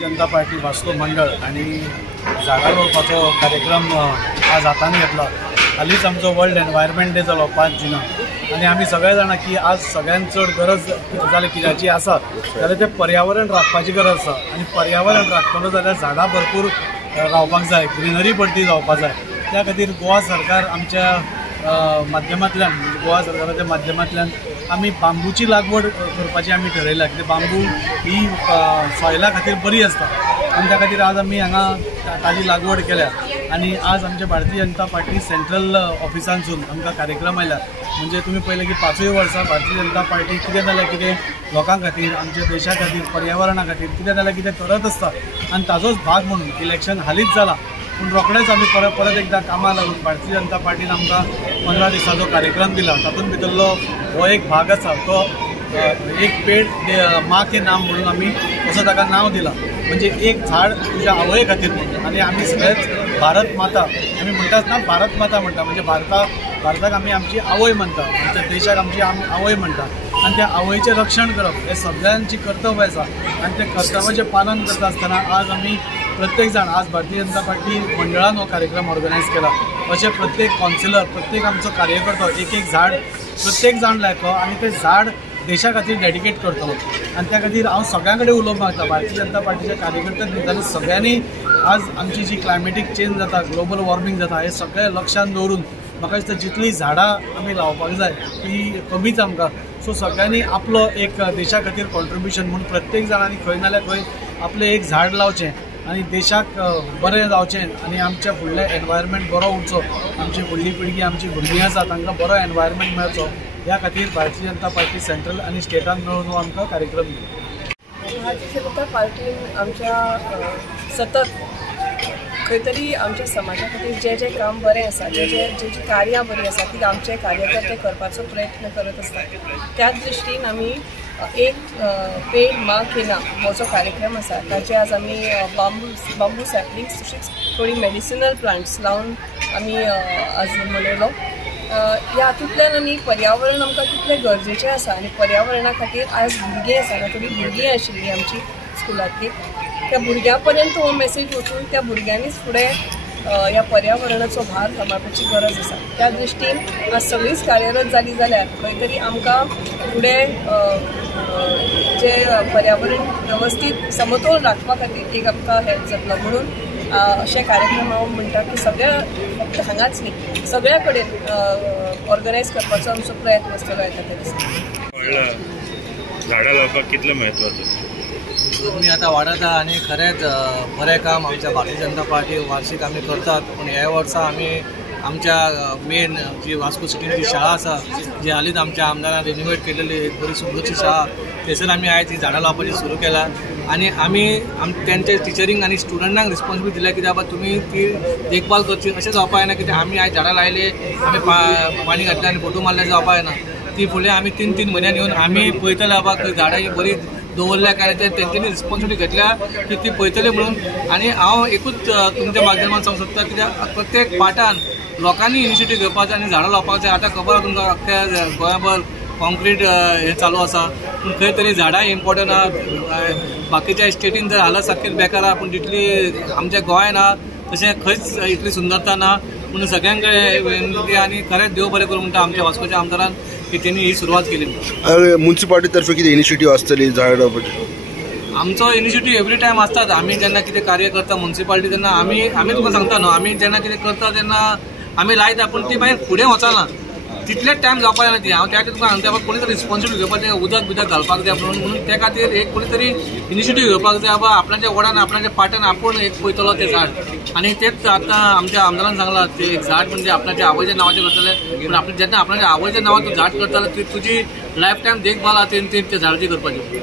जनता party Vasco मंडळ आणि झाडां रोवपाचो कार्यक्रम आज हातान घेतला। हालींच आमचो वर्ल्ड एनवायरमेंट डे जालो 5 जुना आणि आमी सगळे जाणा की आज सगळ्यांत चड गरज जाल्यार कित्याची आसा जाल्यार ते पर्यावरण राखपाची गरज आसा आणि पर्यावरण राखतलो जाल्यार झाडां भरपूर रावपाक जाय, ग्रीनरी बड्डी जावपाक जाय। त्या खातीर गोवा सरकार आमच्या माध्यमांतल्यान गोवा सरकाराच्या माध्यमांतल्यान आमी बांबूची लागवड करपाची आमी ठरयल्या, कित्याक बांबू ही सॉयला खातीर बरी आसता आणि त्या खातीर आज आमी हांगा ताजी लागवड केल्या। आणि आज आमच्या भारतीय जनता पार्टी सेंट्रल ऑफिसांसून आमकां कार्यक्रम आयला। म्हणजे तुम्ही पळयलें की 5 वर्सां भारतीय जनता पार्टी कितें जाल्यार कितें लोकां खातीर, आमच्या देशा खातीर, पर्यावरणा खातीर कितें जाल्यार कितें करत आसता आणि ताजोच भाग म्हणून इलेक्शन हालींच जाला पूण रोखडेच आमी परत एकदां कामां लागून भारतीय जनता पार्टीन आमकां 15 दिसांचो कार्यक्रम दिला। तातूंत भितरलो हो एक भाग आसा तो एक पेड़ माँ के नाम म्हणून आमी असं ताका नाव दिला, म्हणजे एक झाड तुझ्या आवय खातीर म्हणून। आणि आमी सगळेच भारत माता आमी म्हणटात ना, भारत माता म्हणटा म्हणजे भारताक आमी आमची आवय म्हणटा, आमच्या देशाक आमची आवय म्हणटा आणि त्या आवयचें रक्षण करप हे सगळ्यांची कर्तव्य आसा आणि त्या कर्तव्याचें पालन करता आसतना आज आमी प्रत्येक जाण आज भारतीय जनता पार्टी मंडळान हो कार्यक्रम ऑर्गनायज केला। अशें प्रत्येक कावन्सिलर, प्रत्येक आमचो कार्यकर्तो एक झाड प्रत्येक जाण लायतलो आणि ते झाड देशा खातीर डेडिकेट करतलो आणि त्या खातीर हांव सगळ्यां कडेन उलोवंक मागता भारतीय जनता पार्टीच्या कार्यकर्त्यांनी सगळ्यांनी आज आमची जी क्लायमेटीक चेंज जाता, ग्लोबल वॉर्मिंग जाता, हे सगळें लक्षांत दवरून म्हाका दिसता जितली झाडां आमी लावपाक जाय ती कमीच आमकां। सो सगळ्यांनी आपलो एक देशा खातीर कॉन्ट्रिब्युशन म्हणून प्रत्येक जाणांनी खंय नाल्यार खंय आपलें एक झाड लावचें आणि देशाक बरें जावचें आणि आमच्या फुडलें एनवायरमेंट बरो उरचो, आमची फुडली पिळगी आमची भुरगीं आसा तांकां बरो एनवायरमेंट मेळचो, ह्या खातीर भारतीय जनता पार्टी सेंट्रल आणि स्टेटान मेळून हो आमकां कार्यक्रम दिलो। भारतीय जनता पार्टीन आमच्या सतत खंय तरी आमच्या समाजा खातीर जे काम बरें आसा, जे कार्यां बरीं आसा ती आमचे कार्यकर्ते करपाचो प्रयत्न करत आसतात। त्याच दृश्टीन आमी एक पेड़ माँ के नाम हो जो कार्यक्रम आसा ताचे आज आमी बांबू सॅपलिंग्स तशीच थोडी मेडिसिनल प्लांट्स लावन आमी आज मनयलो। ह्या हातूंतल्यान आमी पर्यावरण आमकां कितलें गरजेचें आसा आणि पर्यावरणा खातीर आज भुरगीं आसा, थोडी भुरगीं आशिल्लीं आमची स्कुलांतली, त्या भुरग्यां पर्यंत हो मेसेज वचून त्या भुरग्यांनीच फुडें ह्या पर्यावरणाचो भार सांबाळपाची गरज आसा। त्या दृश्टीन आज सगळींच कार्यरत जाली जाल्यार खंय तरी आमकां फुडें जे पर्यावरण वेवस्थीत समतोल राखपा खातीर एक आमकां हेल्प जातलो म्हणून अशे कार्यक्रम हांव म्हणटा की सगळ्या फक्त हांगाच न्ही सगळ्या कडेन ऑर्गनायज करपाचो आमचो प्रयत्न आसतलो येता त्या दिसा। झाडां लावपाक कितलें म्हत्वाचें तुम्ही आता वाढता आणि खरेंच बरें काम आमच्या भारतीय जनता पार्टी वार्षिक आमी करतात। पण ह्या वर्सा आमी आमच्या मेन जी वास्को सिटीन जी शाळा आसा जी हालींच आमच्या आमदारान रिनोवेट केलेली एक बरी सुंदरशी शाळा थंयसर आमी आयज ही झाडां लावपाची सुरू केला आणि आमी तेंचे टिचरींक आनी स्टुडंटांक रिस्पॉन्सिबिलिटी दिल्या की बाबा तुमी ती देखभाल करची। अशें जावपा जायना की आमी आयज झाडां लायले आमी पाणी घातलें आनी फोटो मारले जावपा जायना। ती फुडें आमी 3-3 म्हयन्यान येवन आमी पळयतले बाबा झाडां ही बरी दवरल्या काय तेंच्यांनी रिस्पॉन्सिबिलिटी घेतल्या की ती पळयतले म्हणून। आणि हांव एकूच तुमच्या माध्यमान सांगूंक सोदता कित्याक प्रत्येक पार्टान लोकांनी इनिशिएटीव घेवपाक जाय आनी झाडां लावपाक जाय। आतां खबर आसा तुमकां अख्ख्या गोंयभर कॉन्क्रीट हे चालू आसा पूण खंय तरी झाडां इम्पॉर्टंट आहा। बाकीच्या स्टेटीन जर हालत सारकें बेकार आहा पूण तितली आमच्या गोंयान आहा तशें खंयच इतली सुंदरता ना म्हणून सगळ्यां कडेन विनंती आनी खरेंच देव बरें करूं म्हणटा आमच्या वास्कोच्या आमदारान की त्यांनी ही सुरवात केली। म्युनिसिपालिटी तर्फे कितें इनिशिएटीव आसतली झाड लावपाची? आमचो इनिशिएटीव एवरी टायम आसतात। आमी जेन्ना कितें कार्य करता म्युनिसिपालिटी तेन्ना आमी तुमकां सांगता न्हू, आमी जेन्ना कितें करता तेन्ना आमी लायता पूण ती मागीर फुडें वचना तितलेच टायम जावपा जायना ती। हांव त्या तुमकां सांगता कोणी तरी रिस्पॉन्सिबिलिटी घेवपाक जाय, उदक बिदक घालपाक जाय म्हणून त्या खातीर एक कोणी तरी इनिशिएटीव घेवपाक जाय बाबा आपणाच्या वडान आपणाच्या पाट्यान आपूण एक पळयतलो तें झाड। आणि तेच आतां आमच्या आमदारान सांगलां ते एक झाड म्हणजे आपणाच्या आवयच्या नांवाचें करतले पूण आपण जेन्ना आपणाच्या आवयच्या नांवान तूं झाड करतले तुजी लायफ टायम देखभाल आहा ते झाडाची करपाची।